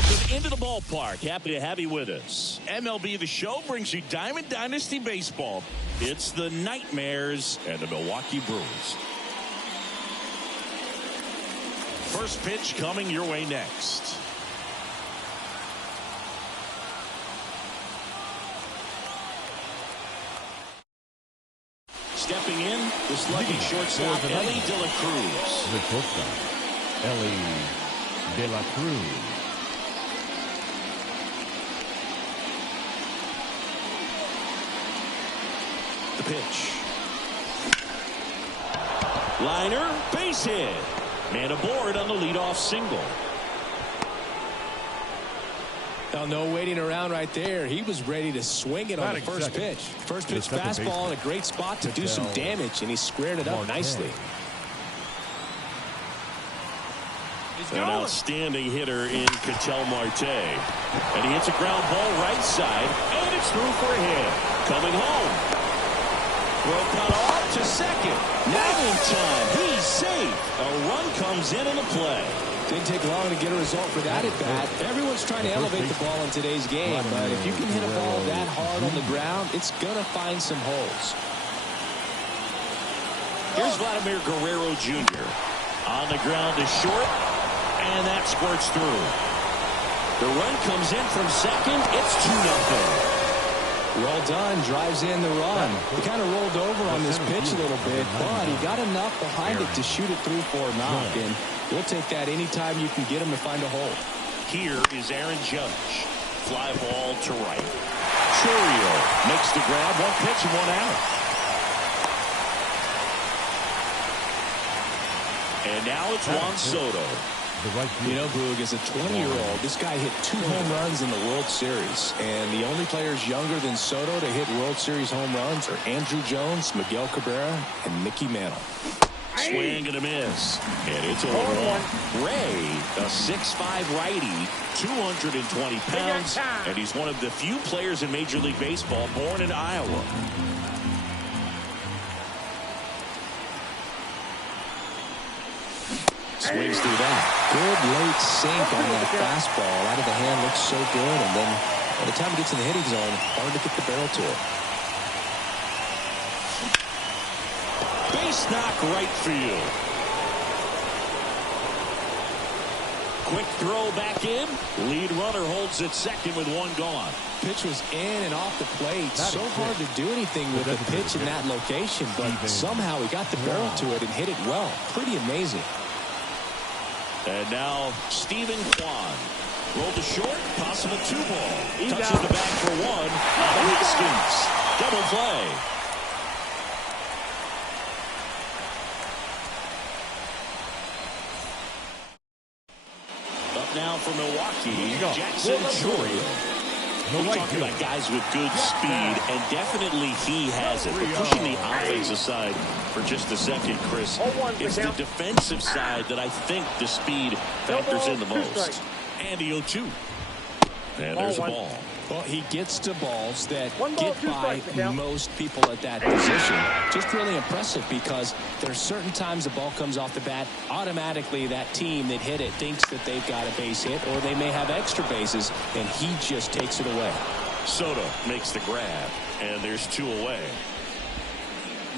Welcome into the ballpark. Happy to have you with us. MLB The Show brings you Diamond Dynasty Baseball. It's the Nightmares and the Milwaukee Brewers. First pitch coming your way next. Stepping in, the slugging shortstop, Mlb De La Cruz. The shortstop, Mlb De La Cruz. The pitch. Liner, base hit. Man aboard on the leadoff single. Now, no waiting around right there. He was ready to swing it on the first pitch. First pitch fastball in a great spot to do some damage, and he squared it up nicely. An outstanding hitter in Ketel Marte. And he hits a ground ball right side, and it's through for a hit. Coming home. Throw cut off to second. Now in time. He's safe. A run comes in the play. Didn't take long to get a result for that at bat. Everyone's trying to elevate the ball in today's game, but if you can hit a ball that hard on the ground, it's going to find some holes. Here's Vladimir Guerrero Jr. On the ground to short, and that squirts through. The run comes in from second. It's 2-0. Well done, drives in the run. He kind of rolled over on this pitch a little bit, but he got enough behind it to shoot it through for a knock, and we'll take that anytime you can get him to find a hole. Here is Aaron Judge. Fly ball to right. Churio makes the grab. One pitch and one out. And now it's Juan Soto. You know, Boog, as a 20-year-old, this guy hit 2 home runs in the World Series. And the only players younger than Soto to hit World Series home runs are Andruw Jones, Miguel Cabrera, and Mickey Mantle. Swing and a miss. And it's a 1. Ray, a 6'5" righty, 220 pounds. And he's one of the few players in Major League Baseball born in Iowa. Swings through that. Good late sink on that fastball. Out of the hand, looks so good. And then by the time it gets in the hitting zone, hard to get the barrel to it. Base knock right field. Quick throw back in. Lead runner holds at second with 1 gone. Pitch was in and off the plate. So hard to do anything with the pitch in that location, but somehow he got the barrel to it and hit it well. Pretty amazing. And now Stephen Kwan. Rolled to short, possible 2-ball. Touches the bag for 1. Out of Haskins. Double play. Up now for Milwaukee, Jackson Chourio. We're talking about guys with good speed, and definitely he has it. But pushing the offense aside for just a second, Chris, it's the defensive side that I think the speed factors in the most. And the 0-2. And there's a ball. Well, he gets to balls that get by most people at that position. Just really impressive because there's certain times the ball comes off the bat, automatically that team that hit it thinks that they've got a base hit or they may have extra bases, and he just takes it away. Soto makes the grab, and there's 2 away.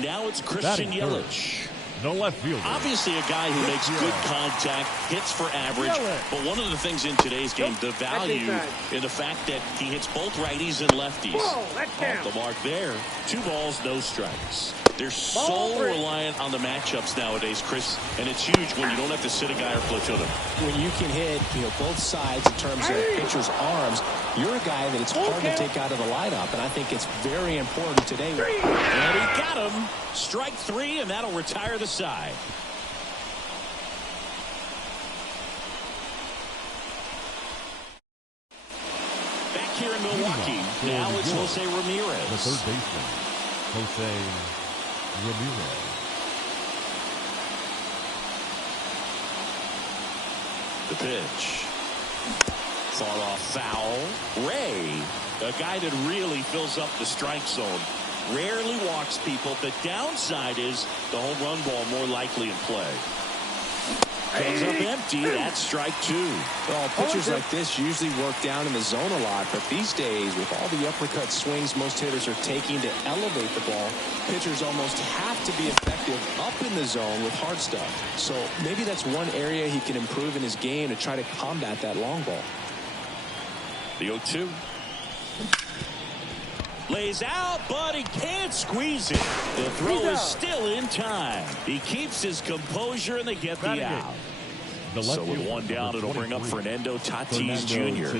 Now it's Christian Yelich. The left fielder. Obviously a guy who makes good contact, hits for average, but one of the things in today's game, the value in the fact that he hits both righties and lefties. Off the mark there. 2 balls, no strikes. They're so reliant on the matchups nowadays, Chris, and it's huge when you don't have to sit a guy or platoon him. When you can hit, both sides in terms of pitcher's arms, you're a guy that it's hard to take out of the lineup, and I think it's very important today. And he got him. Strike 3, and that'll retire the side. Back here in Milwaukee, now it's Jose Ramirez. The third baseman, Jose Ramirez. The pitch. Far off foul. Ray, a guy that really fills up the strike zone. Rarely walks people. The downside is the home run ball more likely in play. Comes up empty. That's strike two. Well, pitchers like this usually work down in the zone a lot, but these days, with all the uppercut swings most hitters are taking to elevate the ball, pitchers almost have to be effective up in the zone with hard stuff. So maybe that's one area he can improve in his game to try to combat that long ball. The 0-2. Lays out, but he can't squeeze it. The throw is still in time. He keeps his composure, and they get the out. So with one down, it'll bring up Fernando Tatis Jr.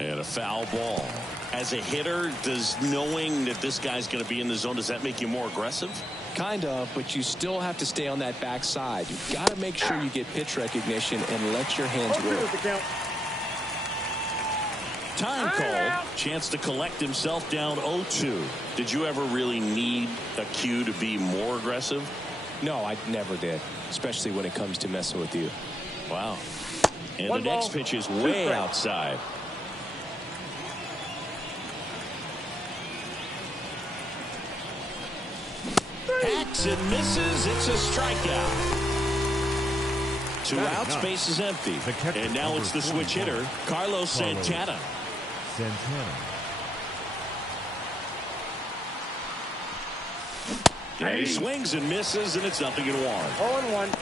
And a foul ball. As a hitter, does knowing that this guy's going to be in the zone, does that make you more aggressive? Kind of, but you still have to stay on that backside. You've got to make sure you get pitch recognition and let your hands work. Time call. Chance to collect himself down 0-2. Did you ever really need a cue to be more aggressive? No, I never did, especially when it comes to messing with you. Wow. And the next pitch is way outside. Hacks and misses. It's a strikeout. Two outs, base is empty. And now it's the switch hitter, Carlos Santana. And he swings and misses, and it's 0-1. 0-1.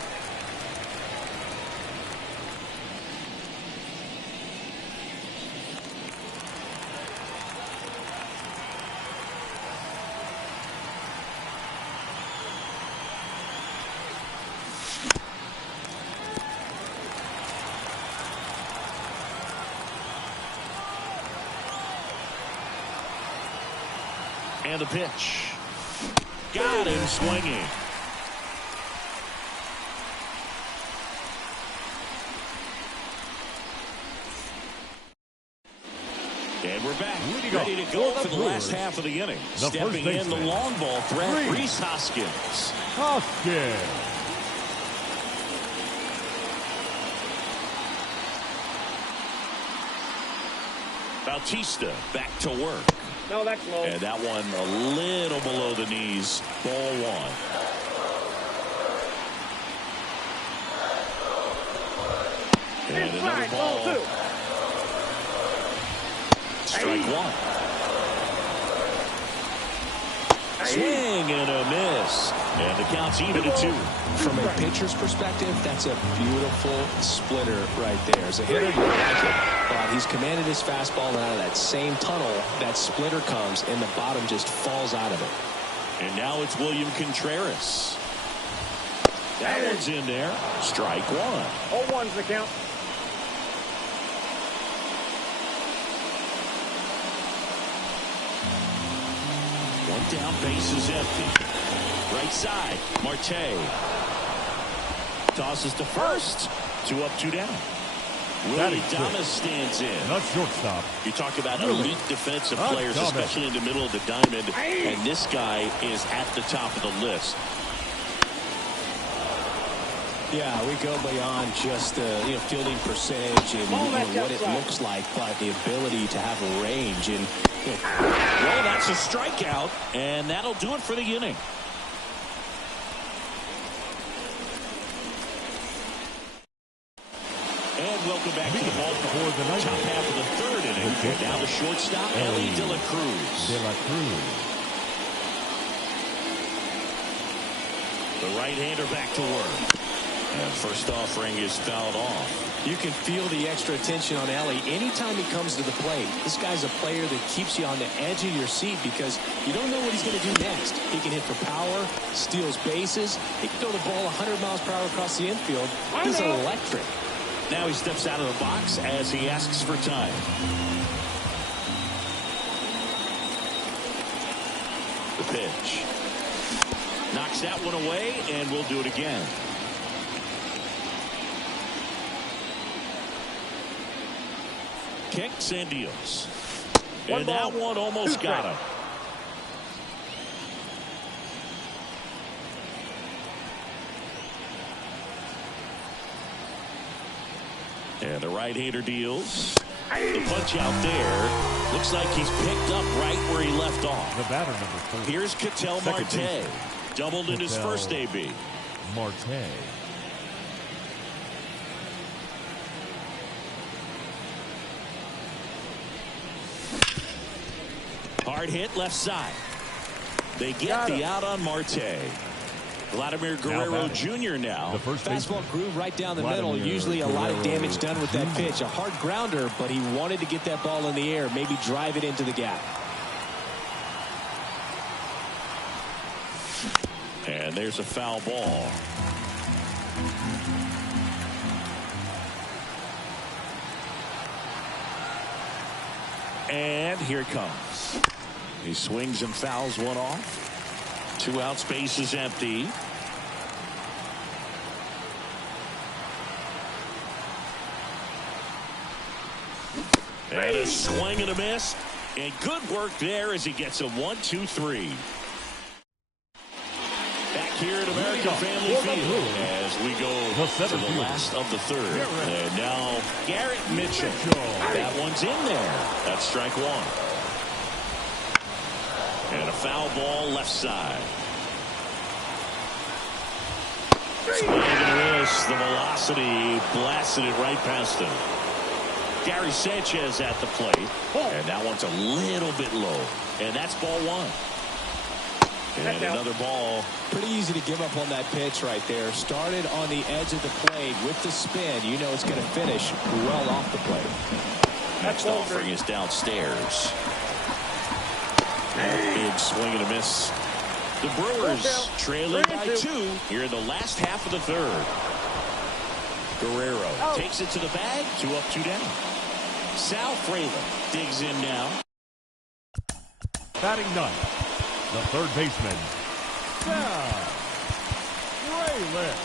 And the pitch. Got him swinging. And we're back. Ready to go for the last half of the inning. Stepping in the long ball threat, Rhys Hoskins. Bautista back to work. No, that's low. And that one a little below the knees. Ball one. And another ball. Strike one. Swing and a miss. And the count's even at 2. From a pitcher's perspective, that's a beautiful splitter right there. As a hitter, you like it. But he's commanded his fastball, and out of that same tunnel, that splitter comes, and the bottom just falls out of it. And now it's William Contreras. That one's in there. Strike one. 0-1's the count. One down, base is empty. Right side, Marte. Tosses to first. 2 up, 2 down. Willie Thomas stands in. Not shortstop. You talk about elite defensive players, especially in the middle of the diamond, and this guy is at the top of the list. Yeah, we go beyond just the fielding percentage and what it looks like, but the ability to have a range. And well, that's a strikeout, and that'll do it for the inning. And welcome back to the ball for the top half of the third inning. Now the shortstop, Ellie De La Cruz. The right-hander back to work. And first offering is fouled off. You can feel the extra attention on Ellie anytime he comes to the plate. This guy's a player that keeps you on the edge of your seat because you don't know what he's going to do next. He can hit for power, steals bases. He can throw the ball 100 miles per hour across the infield. He's electric. Now he steps out of the box as he asks for time. The pitch. Knocks that one away, and we'll do it again. Kicks and deals. And that one almost got him. And the right-hander deals. The punch out there. Looks like he's picked up right where he left off. The batter, number 4. Here's Ketel Marte. Doubled in his first AB. Marte. Hard hit left side. They get the out on Marte. Vladimir Guerrero Jr. now. The first fastball groove right down the middle. Usually a lot of damage done with that pitch. A hard grounder, but he wanted to get that ball in the air, maybe drive it into the gap. And there's a foul ball. And here it comes. He swings and fouls one off. 2 out, space is empty. And a swing and a miss. And good work there as he gets a 1-2-3. Back here at American Family Field as we go to the last of the third. And now Garrett Mitchell. That one's in there. That's strike 1. And a foul ball left side. Swing and a miss. The velocity blasted it right past him. Gary Sanchez at the plate. And that one's a little bit low. And that's ball 1. And another ball. Pretty easy to give up on that pitch right there. Started on the edge of the plate with the spin. You know it's going to finish well off the plate. Next offering is downstairs. Big swing and a miss. The Brewers trailing by 2 here in the last half of the third. Guerrero takes it to the bag. 2 up, 2 down. Sal Frelick digs in now. Batting ninth, the third baseman, Sal Frelick.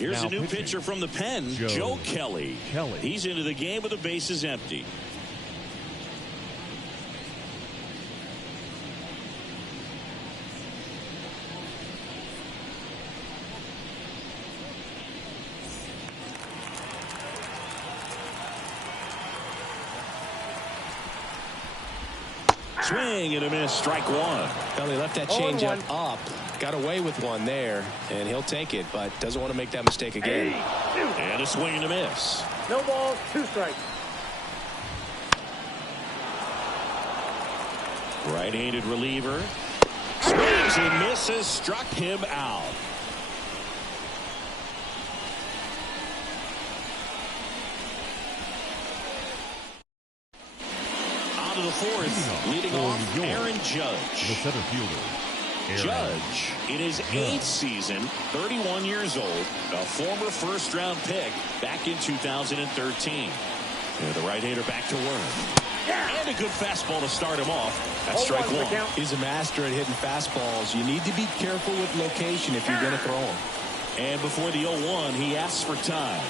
Here's a new pitcher from the pen, Joe Kelly. Kelly. He's into the game with the bases empty. Swing and a miss, strike one. Well, he left that changeup up, got away with one there, and he'll take it, but doesn't want to make that mistake again. And a swing and a miss. No balls, 2 strikes. Right-handed reliever. Swings and misses, struck him out. To the fourth, leading off Aaron Judge. The center fielder. Judge, in his 8th season, 31 years old, a former first-round pick back in 2013. And the right-hander back to work. And a good fastball to start him off. That's strike one. He's a master at hitting fastballs. You need to be careful with location if you're going to throw him. And before the 0-1, he asks for time.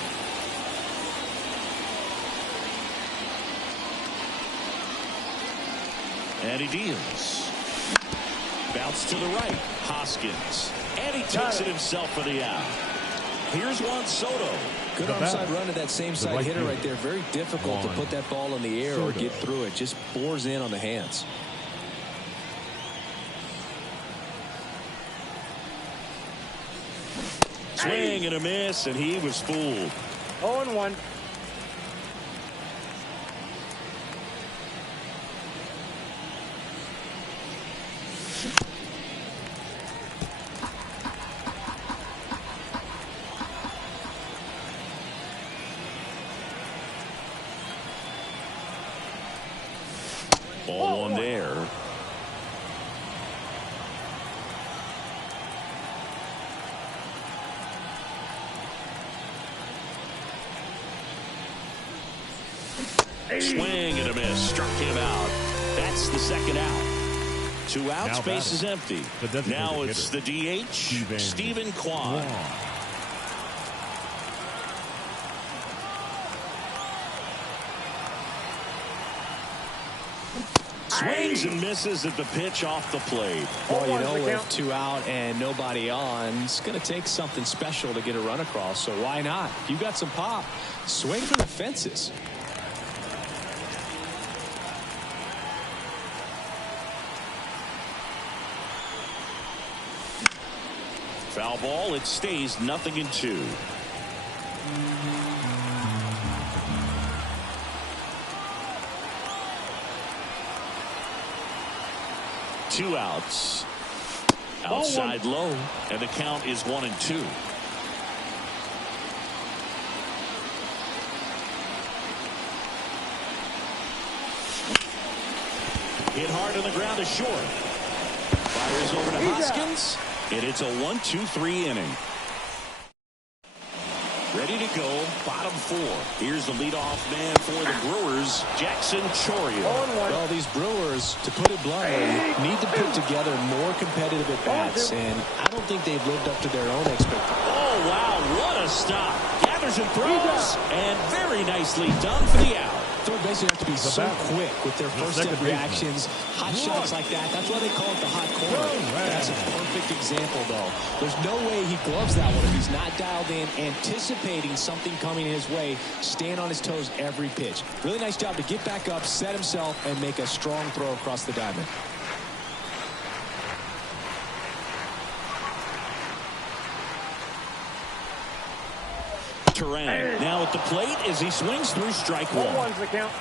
And he deals. Bounce to the right. Hoskins. And he takes it himself for the out. Here's Juan Soto. Good onside run to that same side hitter right there. Very difficult to put that ball in the air or get through it. Just bores in on the hands. Swing and a miss, and he was fooled. 0-1. Ball one there. Swing and a miss. Struck him out. That's the second out. 2 outs. Base is empty. Now it's the DH, Stephen Kwan. Swings and misses at the pitch off the plate. Well, you know, with 2 out and nobody on, it's going to take something special to get a run across. So why not? If you got some pop, swing for the fences. Foul ball. It stays 0-2. Two outs. Outside low, and the count is 1-2. Hit hard on the ground to short. Fires over to Hoskins, and it's a 1-2-3 inning. Ready to go, bottom 4. Here's the leadoff man for the Brewers, Jackson Chourio. Well, these Brewers, to put it bluntly, need to put together more competitive at-bats, and I don't think they've lived up to their own expectations. Oh, wow, what a stop. Gathers and throws, and very nicely done for the out. Third basemen have to be so quick with their first-step reactions. Hot shots like that, that's why they call it the hot corner. That's a perfect example, though. There's no way he gloves that one if he's not dialed in, anticipating something coming his way, staying on his toes every pitch. Really nice job to get back up, set himself, and make a strong throw across the diamond. Turang now at the plate as he swings through strike one. 1-1's the count.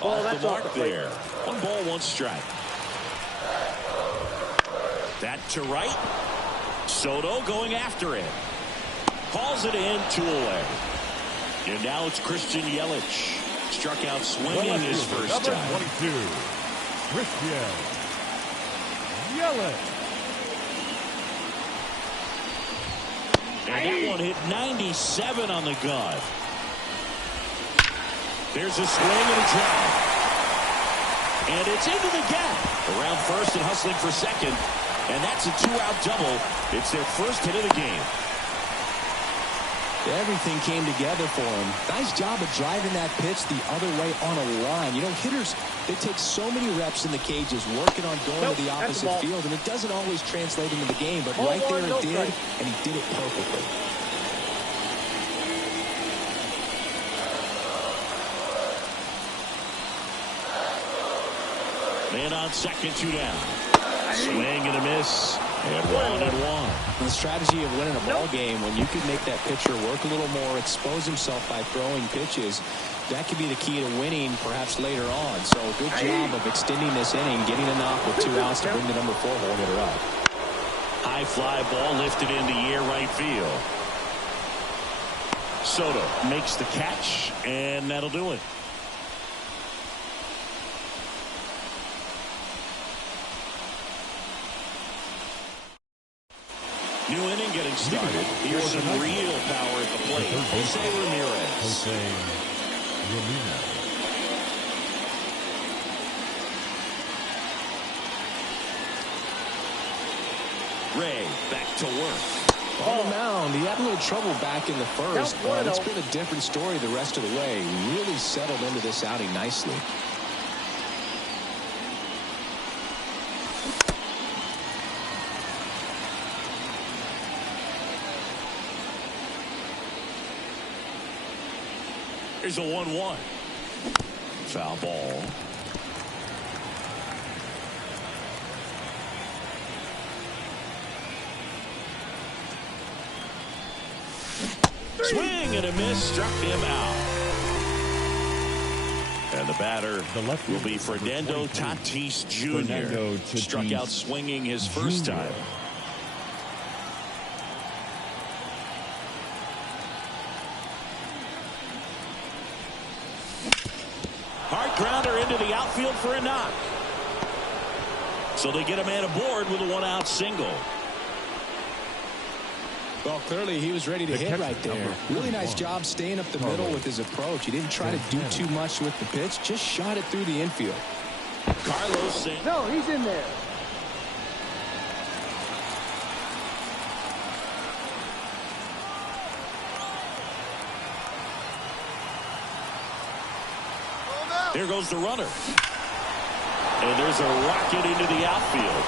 Off the mark there. 1 ball, 1 strike. That to right. Soto going after it. Calls it in, 2 away. And now it's Christian Yelich. Struck out swinging his first time. Number 22, Christian Yelich. And that one hit 97 on the gut. There's a swing and a drive. And it's into the gap. Around first and hustling for second. And that's a 2-out double. It's their first hit of the game. Everything came together for him. Nice job of driving that pitch the other way on a line. You know, hitters, they take so many reps in the cages working on going to the opposite field, and it doesn't always translate into the game, but right there it did, and he did it perfectly. Man on second, 2 down. Swing and a miss. And 1-1. The strategy of winning a ball game, when you can make that pitcher work a little more, expose himself by throwing pitches, that could be the key to winning perhaps later on. So good job of extending this inning, getting a knock with 2 outs to bring the number 4 hole hitter up. High fly ball lifted in the air right field. Soto makes the catch, and that'll do it. New inning getting started. Here's some real power at the plate. Jose Ramirez. Ray back to work. On the mound, he had a little trouble back in the first, but it's been a different story the rest of the way. Really settled into this outing nicely. Here's a 1-1. Foul ball. Swing and a miss. Struck him out. And the batter will be Fernando Tatis Jr. Struck out swinging his first time. Hard grounder into the outfield for a knock. So they get a man aboard with a 1-out single. Well, clearly he was ready to hit right there. Really nice job staying up the middle with his approach. He didn't try to do too much with the pitch, just shot it through the infield. Carlos. No, he's in there. There goes the runner. And there's a rocket into the outfield.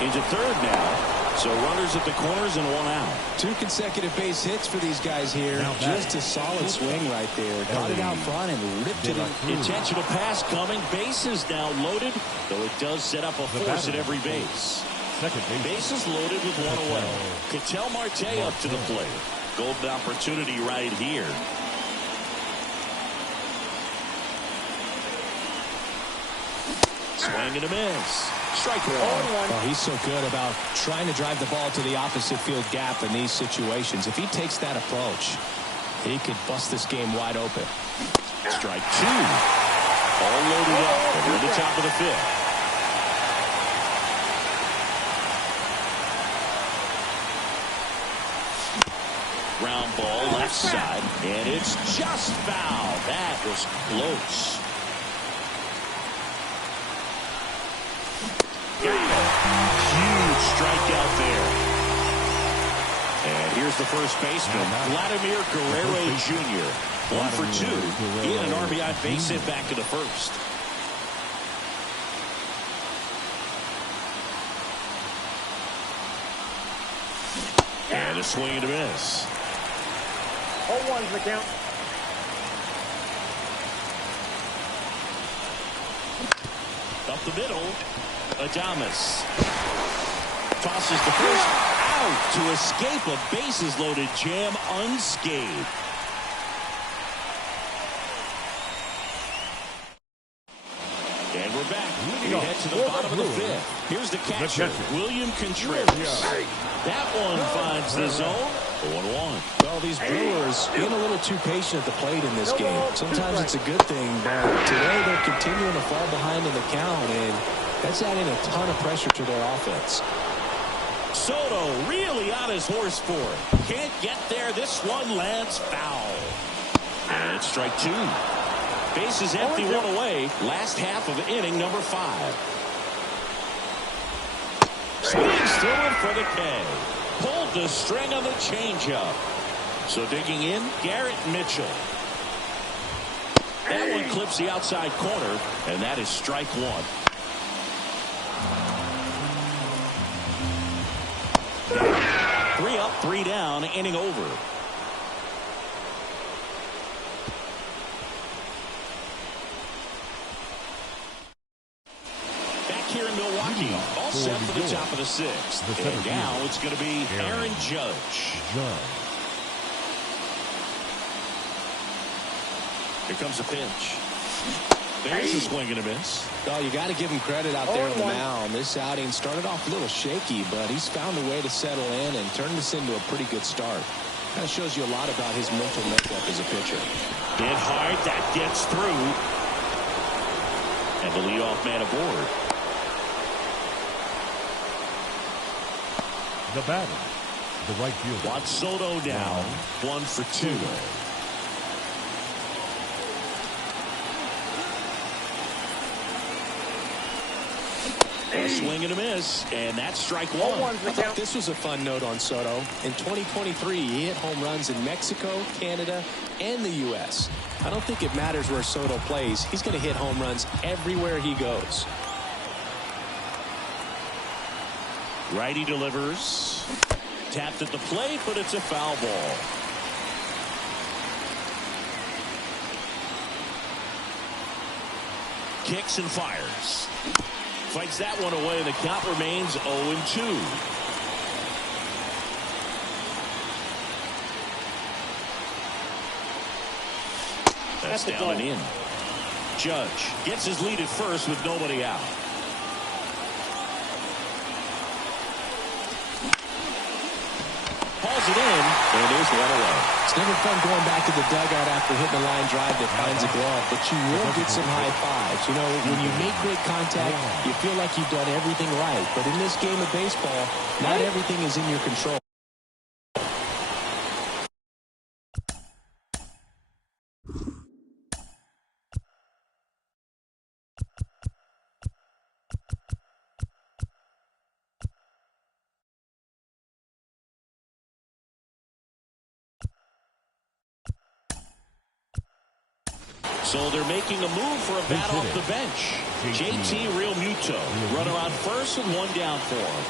Into third now. So runners at the corners and 1 out. 2 consecutive base hits for these guys here. Just a solid swing right there. Got it out front and ripped it in. Intentional pass coming. Bases now loaded, though it does set up a force at every base. Bases loaded with 1 away. Ketel Marte up to the plate. Golden opportunity right here. Swing and a miss. Strike 1. Oh, he's so good about trying to drive the ball to the opposite field gap in these situations. If he takes that approach, he could bust this game wide open. Strike 2. All loaded up. And we're at the top of the 5th. Ground ball left side. And it's just foul. That was close. Huge strikeout there. And here's the first baseman, Vladimir Guerrero Jr. 1 for 2. He had an RBI base hit back in the first. And a swing and a miss. 0-1's the count. Up the middle. Adames tosses the first out to escape a bases loaded jam unscathed. And we're back. We head to the bottom of the 5th. Here's the catcher, William Contreras. That one finds the zone. 1-1. Well, these Brewers being a little too patient at the plate in this game. Sometimes it's a good thing, but today they're continuing to fall behind in the count, and that's adding a ton of pressure to their offense. Soto really on his horse for it. Can't get there. This one lands foul. And it's strike 2. Base is empty, one away. Last half of inning number 5. Swings through it for the K. Pulled the string on the changeup. So digging in, Garrett Mitchell. That one clips the outside corner, and that is strike 1. 3 up, 3 down, inning over. Here in Milwaukee, all set for the top of the 6th. And now it's going to be Aaron Judge. Here comes a pitch. There's a swing and a miss. Oh, you got to give him credit out there on the mound. This outing started off a little shaky, but he's found a way to settle in and turn this into a pretty good start. Kind of shows you a lot about his mental makeup as a pitcher. Hit hard, that gets through. And the leadoff man aboard. The batter, the right fielder. Juan Soto now, 1 for 2. A swing and a miss, and that's strike 1. I thought this was a fun note on Soto. In 2023, he hit home runs in Mexico, Canada, and the U.S. I don't think it matters where Soto plays. He's going to hit home runs everywhere he goes. Righty delivers. Tapped at the plate, but it's a foul ball. Kicks and fires. Fights that one away, and the count remains 0-2. That's down and in. Judge gets his lead at first with nobody out. Hauls it in, and there's one away. It's never fun going back to the dugout after hitting a line drive that finds a glove, but you will get some high fives. You know, when you make great contact, you feel like you've done everything right. But in this game of baseball, not everything is in your control. So they're making a move for a bat off the bench. JT Realmuto. Runner on first and 1 down for him.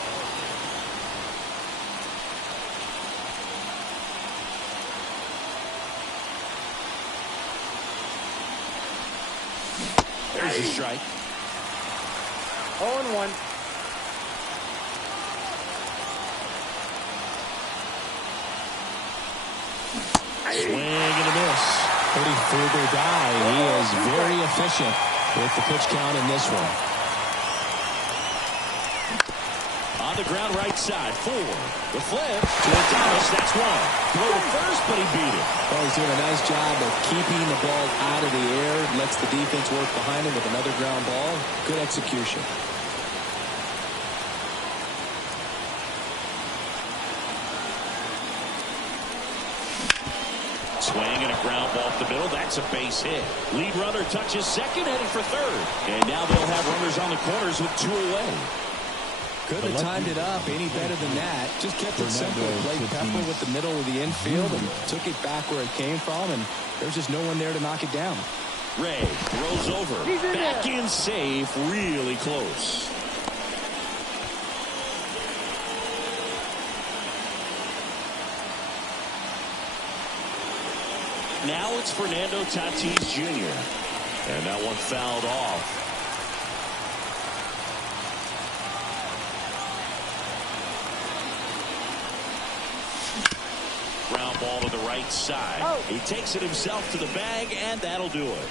There's a strike. 0-1. Swing and a miss. Pretty frugal guy. He is very efficient with the pitch count in this one. On the ground right side. 4. The flip to Thomas. That's 1. Throw to first, but he beat it. Well, he's doing a nice job of keeping the ball out of the air. Lets the defense work behind him with another ground ball. Good execution. Swing and a ground ball up the middle. That's a base hit. Lead runner touches second, headed for third. And now they'll have runners on the corners with 2 away. Couldn't have timed it up any better than that. Just kept it simple. Played pepper with the middle of the infield and took it back where it came from. And there's just no one there to knock it down. Ray throws over. Back in safe. Really close. Now it's Fernando Tatis Jr. And that one fouled off. Ground ball to the right side. He takes it himself to the bag, and that'll do it.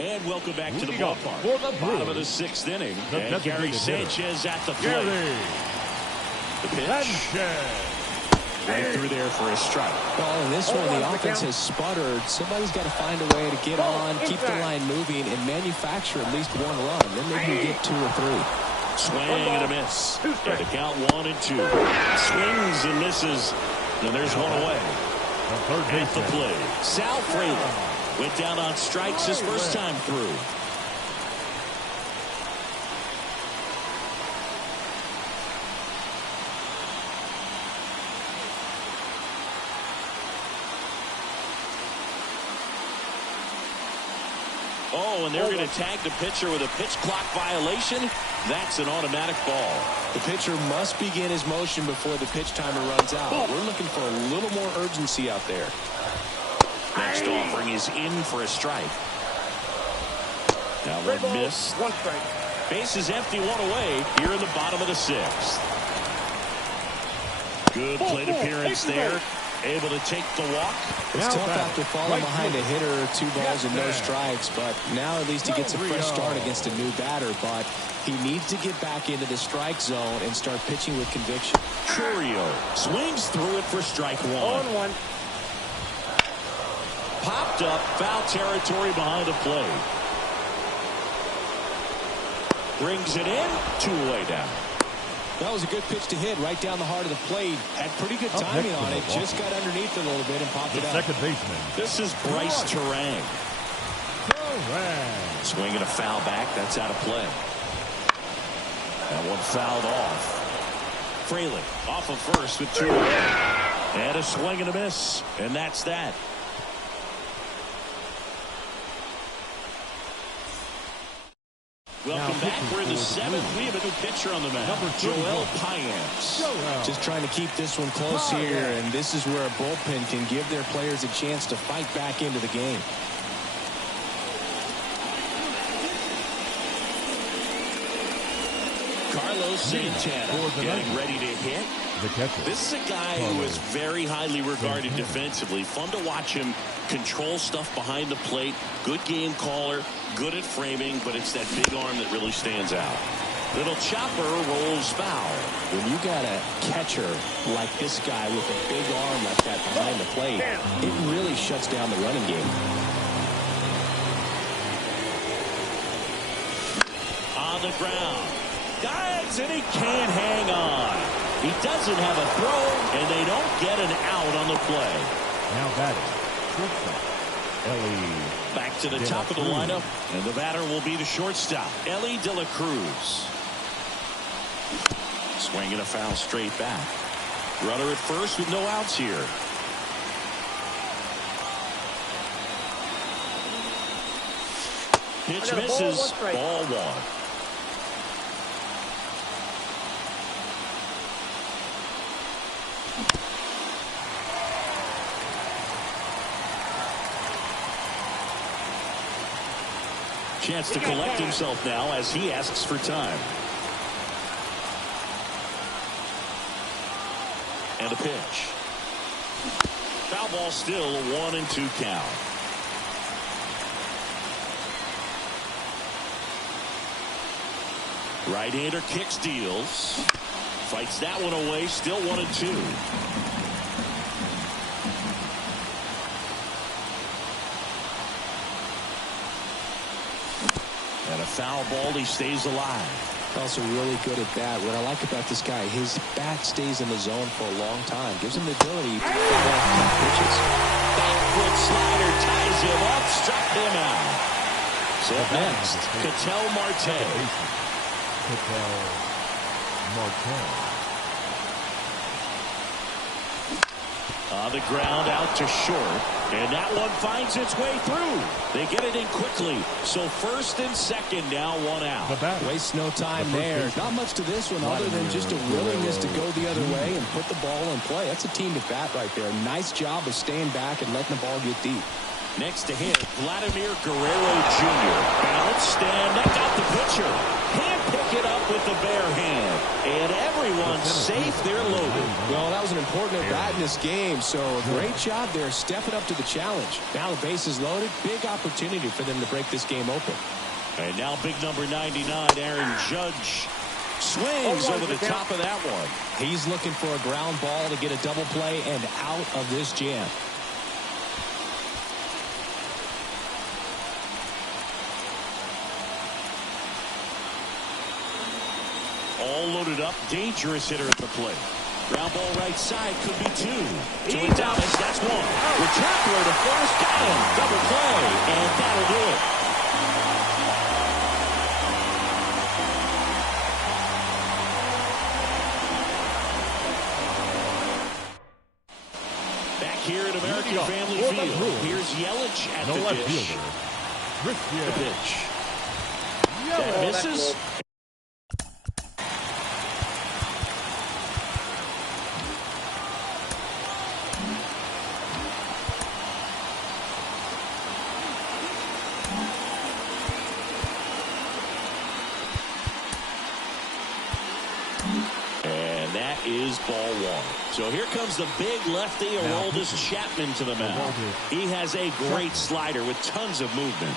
And welcome back to the ballpark. Bottom of the 6th inning. And Gary Sanchez at the plate. The pitch. Right through there for a strike. Well, in this one, the offense has sputtered. Somebody's got to find a way to get on, keep the line moving, and manufacture at least 1 run. Then maybe you get 2 or 3. Swing and a miss. And the count 1-2. Swings and misses. And there's one away. At the plate, Sal Fraley went down on strikes his first time through. Oh, and they're going to tag the pitcher with a pitch clock violation. That's an automatic ball. The pitcher must begin his motion before the pitch timer runs out. We're looking for a little more urgency out there. Next offering is in for a strike. Now one miss. One strike. Base is empty, one away here in the bottom of the sixth. Good plate appearance there. Able to take the walk. It's tough after falling behind a hitter, 2 balls and no strikes, but now at least he gets a fresh start against a new batter, but he needs to get back into the strike zone and start pitching with conviction. Churio swings through it for strike 1. 0-1. Popped up, foul territory behind the plate. Brings it in, 2 away down. That was a good pitch to hit right down the heart of the plate. Had pretty good timing on it. Just got underneath it a little bit and popped it out. Second baseman. This is Bryce Terang. Swinging a foul back. That's out of play. That one fouled off. Fraley off of first with 2 away. And a swing and a miss. And that's that. Welcome back. We're in the 7th. We have a new pitcher on the mound. Joel Payamps. Just trying to keep this one close here, and this is where a bullpen can give their players a chance to fight back into the game. Carlos Santana getting ready to hit. This is a guy who is very highly regarded defensively. Fun to watch him control stuff behind the plate. Good game caller, good at framing, but it's that big arm that really stands out. Little chopper rolls foul. When you got a catcher like this guy with a big arm like that behind the plate, it really shuts down the running game. On the ground. Dives, and he can't hang on. He doesn't have a throw, and they don't get an out on the play. Now batting. Ellie. Back to the top of the lineup, and the batter will be the shortstop, Ellie De La Cruz. Swinging a foul straight back. Runner at first with no outs here. Pitch misses. Ball 1. Chance to collect himself now as he asks for time. And a pitch. Foul ball still, a 1-2 count. Right-hander kicks, deals. Fights that one away, still 1-2. And a foul ball, he stays alive. Also really good at bat. What I like about this guy, his bat stays in the zone for a long time. Gives him the ability to follow off tough pitches. Back foot slider ties him up, struck him out. So next, Ketel Marte. Ketel Marte. On the ground, out to short. And that one finds its way through. They get it in quickly. So first and second, now 1 out. Waste no time there. Not much to this one other than just a willingness to go the other way and put the ball in play. That's a team at bat right there. Nice job of staying back and letting the ball get deep. Next to him, Vladimir Guerrero Jr. Bounced and knocked out the pitcher. Can't pick it up with the bare hand. And everyone's safe. They're loaded. Well, that was an important at bat in this game. So a great job there stepping up to the challenge. Now the base is loaded. Big opportunity for them to break this game open. And now big number 99, Aaron Judge. Swings over the top of that one. He's looking for a ground ball to get a double play and out of this jam. All loaded up. Dangerous hitter at the plate. Ground ball right side. Could be two. To Gonzalez. That's one. Return throw to first. Got him. Double play. And that'll do it. Back here at American Family Field. Here's Yelich at the dish. The pitch. That misses. And that is ball one. So here comes the big lefty, Aroldis Chapman, to the mound. He has a great slider with tons of movement.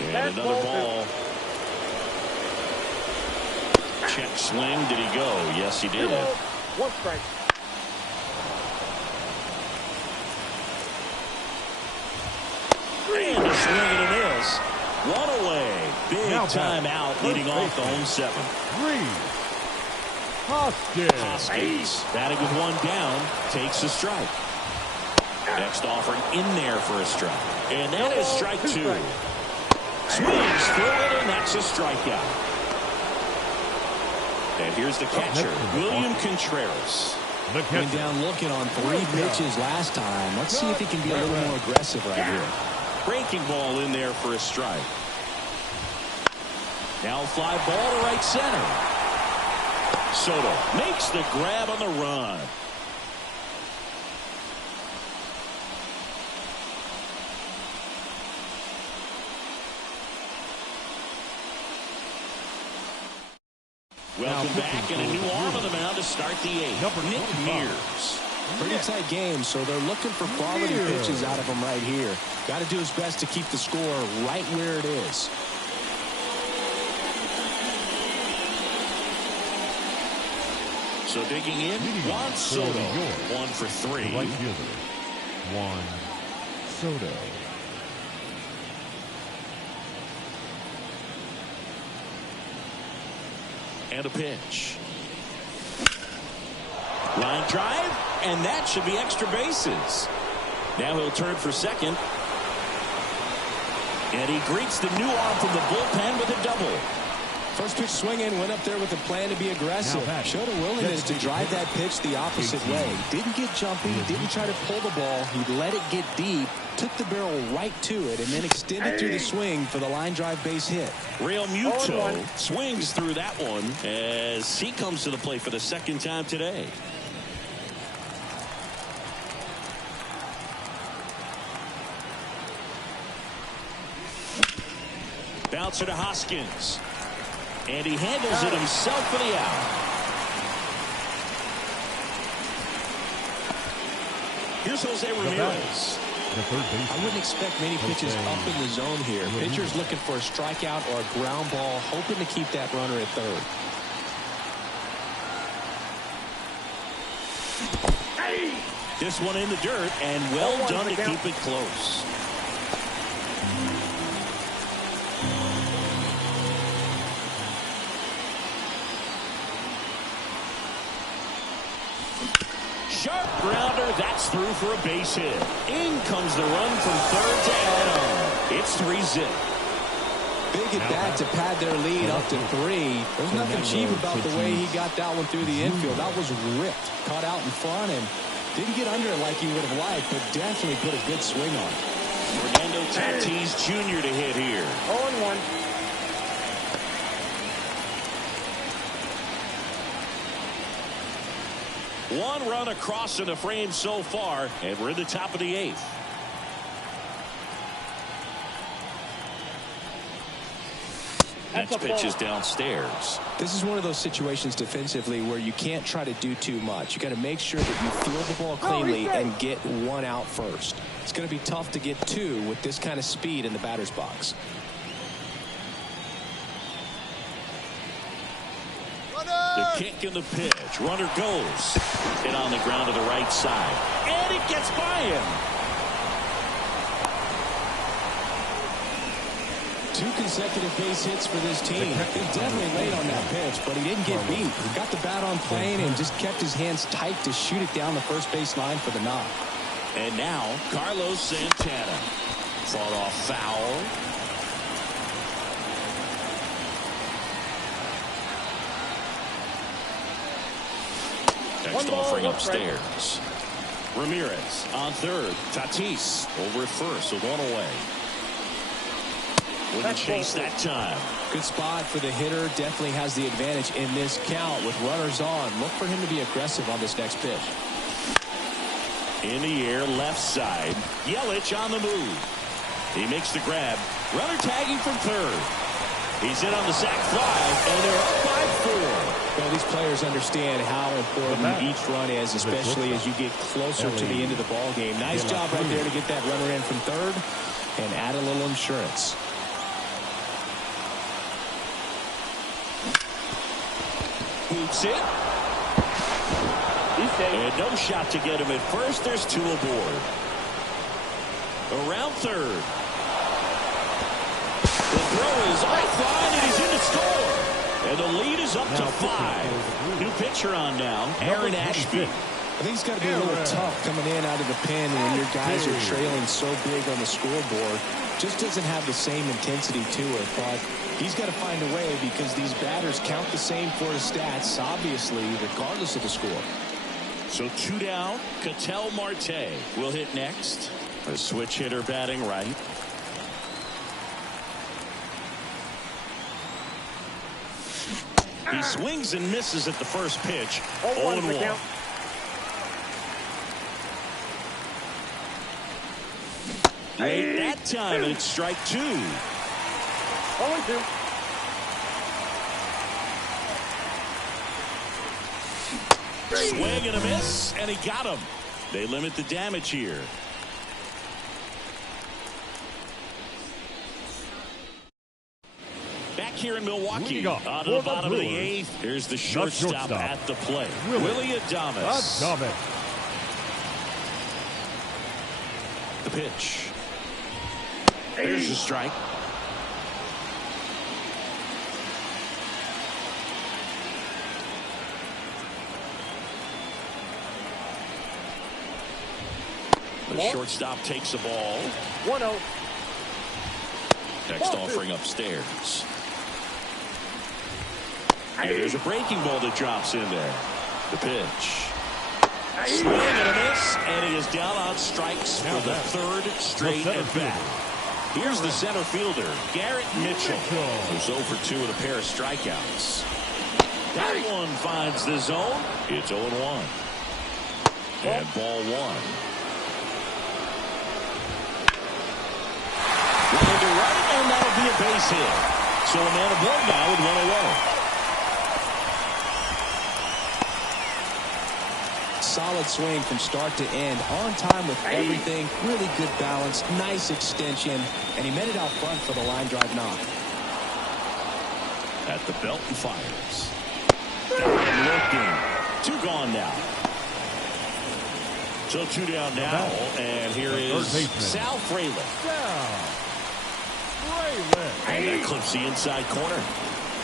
And another ball. Check swing. Did he go? Yes, he did. One strike. And a swing and a miss. One away. Big time out leading off the home seven. Hoskins batting with one down. Takes a strike. Next offering in there for a strike. And that is strike two. Swings through it, and that's a strikeout. And here's the catcher, William Contreras. Coming down looking on 3 pitches last time. Let's see if he can be a little more aggressive right here. Breaking ball in there for a strike. Now fly ball to right center. Soto makes the grab on the run. Welcome back, and a new arm on the mound to start the 8th. Nick Mears. Pretty tight game, so they're looking for quality pitches out of him right here. Got to do his best to keep the score right where it is. So digging in, Juan Soto, 1 for 3. Right fielder, Juan Soto. And a pitch. Line drive, and that should be extra bases. Now he'll turn for second. And he greets the new arm from the bullpen with a double. First pitch swinging, went up there with a plan to be aggressive. Showed a willingness to drive that pitch the opposite way. Didn't get jumpy, didn't try to pull the ball. He let it get deep, took the barrel right to it, and then extended through the swing for the line drive base hit. Real Muto swings through that one as he comes to the plate for the second time today. Bouncer to Hoskins. And he handles it himself for the out. Here's Jose Ramirez. I wouldn't expect many pitches up in the zone here. Pitcher's looking for a strikeout or a ground ball, hoping to keep that runner at third. This one in the dirt, and well done to keep it close. Sharp grounder, that's through for a base hit. In comes the run from third to Adam. It's 3-zip. Big at bat to pad their lead up to 3. There's nothing cheap about the way he got that one through the infield. That was ripped. Caught out in front and didn't get under it like he would have liked, but definitely put a good swing on it. Fernando Tatis Jr. to hit here. 0-1. One run across in the frame so far, and we're in the top of the 8th. Next pitch is downstairs. This is one of those situations defensively where you can't try to do too much. You got to make sure that you field the ball cleanly and get one out first. It's going to be tough to get 2 with this kind of speed in the batter's box. The kick and the pitch. Runner goes. Hit on the ground to the right side. And it gets by him. 2 consecutive base hits for this team. He definitely late on that pitch, but he didn't get beat. He got the bat on plane and just kept his hands tight to shoot it down the first base line for the knock. And now, Carlos Santana. Fought off foul. Next offering upstairs. Ramirez on third. Tatis over at first, so 1 away. Wouldn't chase that time. Good spot for the hitter. Definitely has the advantage in this count with runners on. Look for him to be aggressive on this next pitch. In the air, left side. Yelich on the move. He makes the grab. Runner tagging from third. He's in on the sac fly, and they're up by 4. Well, these players understand how important each run is, especially as you get closer to the end of the ball game. Nice job right there to get that runner in from third and add a little insurance. Boots it. And no shot to get him at first. There's 2 aboard. Around third. The throw is offline, and he's in to score. And the lead is up to 5. New pitcher on now, Aaron Ashby. I think it's got to be a little tough coming in out of the pen when your guys are trailing so big on the scoreboard. Just doesn't have the same intensity to it, but he's got to find a way because these batters count the same for his stats, obviously, regardless of the score. So 2 down. Ketel Marte will hit next. A switch hitter batting right. He swings and misses at the first pitch. 0-1. Late that time, and it's strike 2. 0-2. Swing and a miss, and he got him. They limit the damage here. Back here in Milwaukee, on the bottom of the 8th. Here's the shortstop at the plate. Willie Adames. The pitch. Here's the strike. The shortstop takes the ball. 1-0. Next offering upstairs. And there's a breaking ball that drops in there. The pitch. Swing and a miss, and he is down on strikes for the 3rd straight at bat. Here's the center fielder, Garrett Mitchell, who's 0 for 2 with a pair of strikeouts. That one finds the zone. It's 0-1. And ball 1. Line to right, and that'll be a base hit. So a man aboard now with 1 away. Solid swing from start to end, on time with everything, really good balance, nice extension, and he met it out front for the line drive knock. At the belt and fires. Looking. 2 gone now. So 2 down now, and here is Sal Frelick. And that clips the inside corner.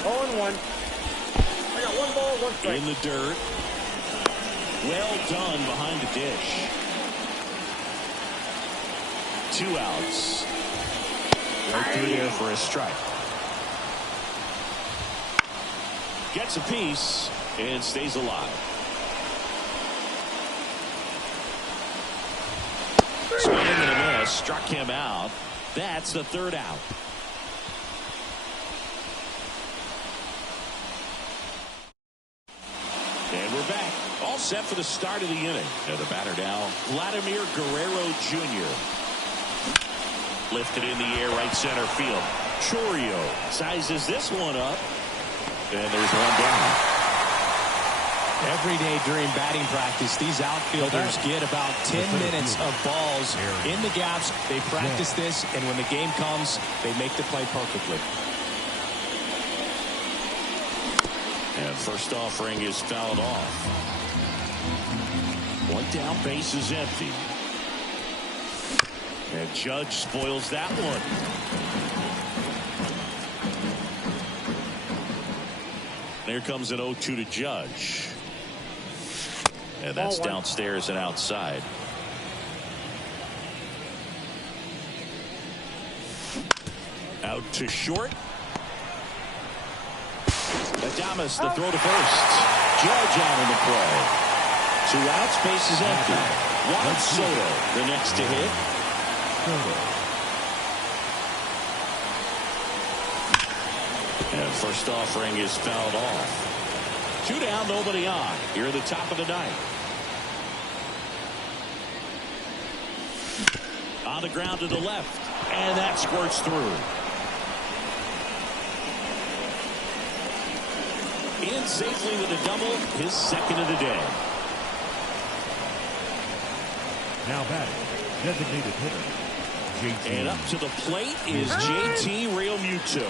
0-1. I got 1 ball, 1 strike. In the dirt. Well done behind the dish. 2 outs. Right through there for a strike. Gets a piece and stays alive. Swing and a miss. Struck him out. That's the 3rd out. And we're back. All set for the start of the inning. And the batter now, Vladimir Guerrero Jr. Lifted in the air, right center field. Chourio sizes this one up. And there's 1 down. Every day during batting practice, these outfielders get about 10 minutes of balls in the gaps. They practice this, and when the game comes, they make the play perfectly. And And first offering is fouled off. One down, base is empty. And Judge spoils that one. Here comes an 0-2 to Judge. And that's downstairs and outside. Out to short. Adames, the throw to first. Judge out in the play. 2 outs, base is empty. Juan Soto, the next to hit. And first offering is fouled off. 2 down, nobody on. Here at the top of the ninth. On the ground to the left. And that squirts through. In safely with a double, his second of the day. Now batting, designated hitter, JT. And up to the plate is JT Realmuto.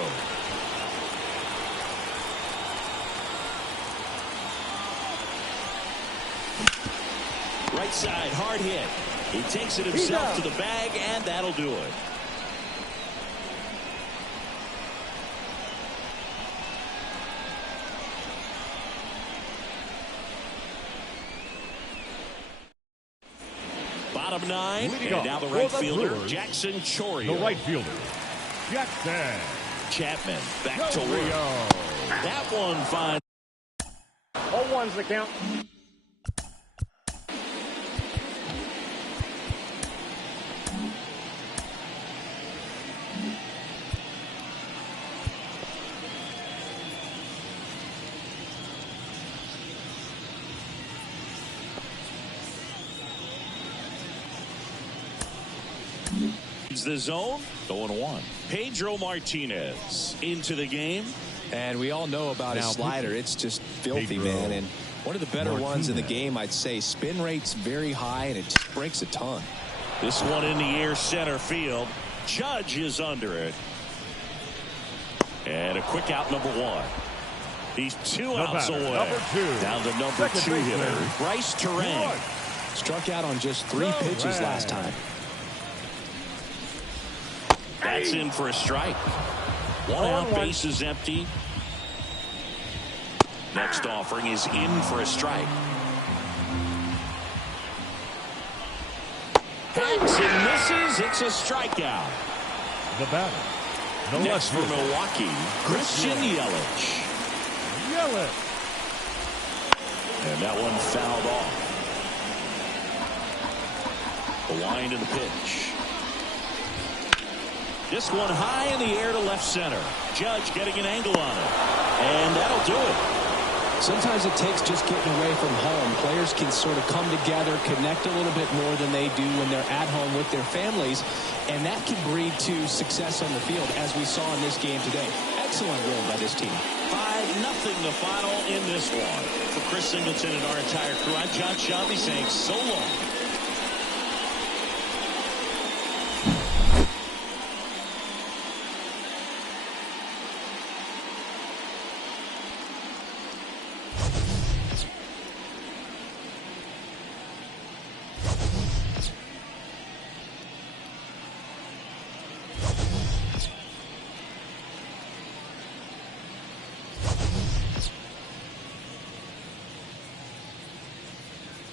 Right side, hard hit. He takes it himself to the bag, and that'll do it. Bottom 9, and now the right fielder, Jackson Chourio. The right fielder, Jackson. Chapman back to work. That one fine. 0-1's the count. The zone, 0-1. Pedro Martinez into the game. And we all know about his slider. It's just filthy, man. And one of the better ones in the game, I'd say. Spin rate's very high, and it just breaks a ton. This one in the air, center field. Judge is under it. And a quick out, number 1. He's 2 outs away. Down to number 2 hitter, Bryce Terang. Struck out on just 3 pitches last time. That's in for a strike. 1 out, base is empty. Next offering is in for a strike. Hacks and misses. It's a strikeout. The batter. Next for Milwaukee, Christian Yelich. And that one fouled off. The wind and the pitch. This one high in the air to left center. Judge getting an angle on it. And that'll do it. Sometimes it takes just getting away from home. Players can sort of come together, connect a little bit more than they do when they're at home with their families. And that can breed to success on the field, as we saw in this game today. Excellent win by this team. 5-0 the final in this one. For Chris Singleton and our entire crew, I'm John Shelby saying so long.